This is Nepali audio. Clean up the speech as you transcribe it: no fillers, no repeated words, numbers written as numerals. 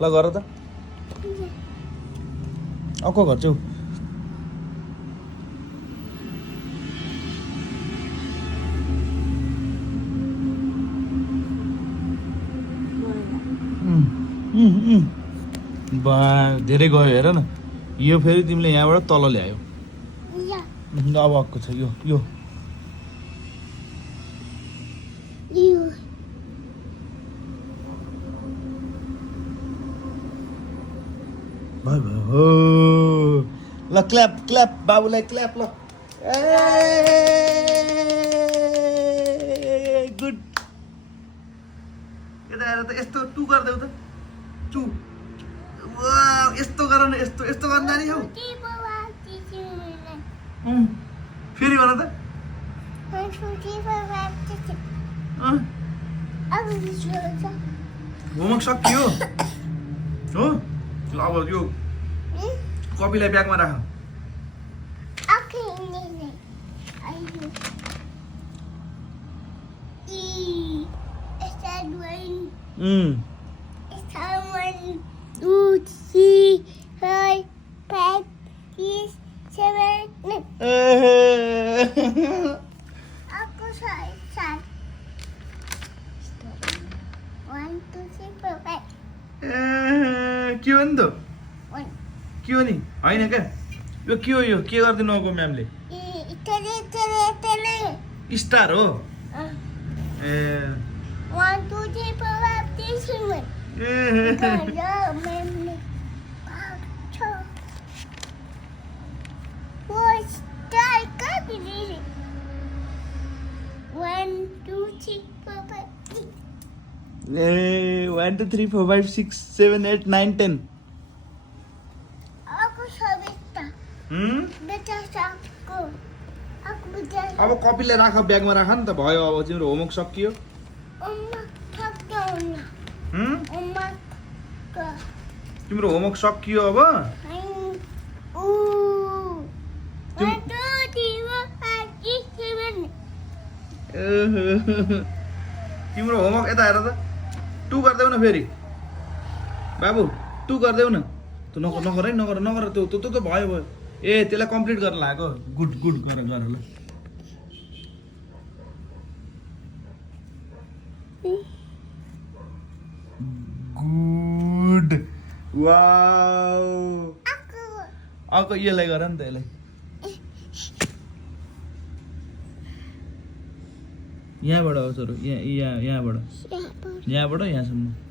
ल गर त अको घर छु बा धेरै गयो हेर न यो फेरि तिमीले यहाँबाट तल ल्यायो अब अक्को छ यो भयो हो ल क्ल्याप क्ल्याप बाबुलाई क्ल्याप ल गुड यता आएर त यस्तो टु गरिदेऊ त टु यस्तो गर न यस्तो यस्तो गर्न जाने हौ फेरि गर त होमवर्क सकियो हो ल अब यो कपीलाई ब्यागमा राख के हो नि त के हो नि होइन क्या यो के हो यो के गरिदिनु भएको म्यामले स्टार हो ए 1 2 3 4 5 6 1 2 3 4 5 6 7 8 9 10 अब कपीलाई राख ब्यागमा राख नि त भयो अब तिम्रो होमवर्क सकियो तिम्रो होमवर्क सकियो अब तिम्रो होमवर्क यता हेर त टु गरिदेऊ न फेरि बाबु टु गरिदेऊ न त्यो नगर है नगर त्यो भयो ए त्यसलाई कम्प्लिट गर्न लागेको गुड गर ल गुड वाउ अब यसलाई गर नि त यसलाई यहाँबाट हो छोरो यहाँबाट यहाँसम्म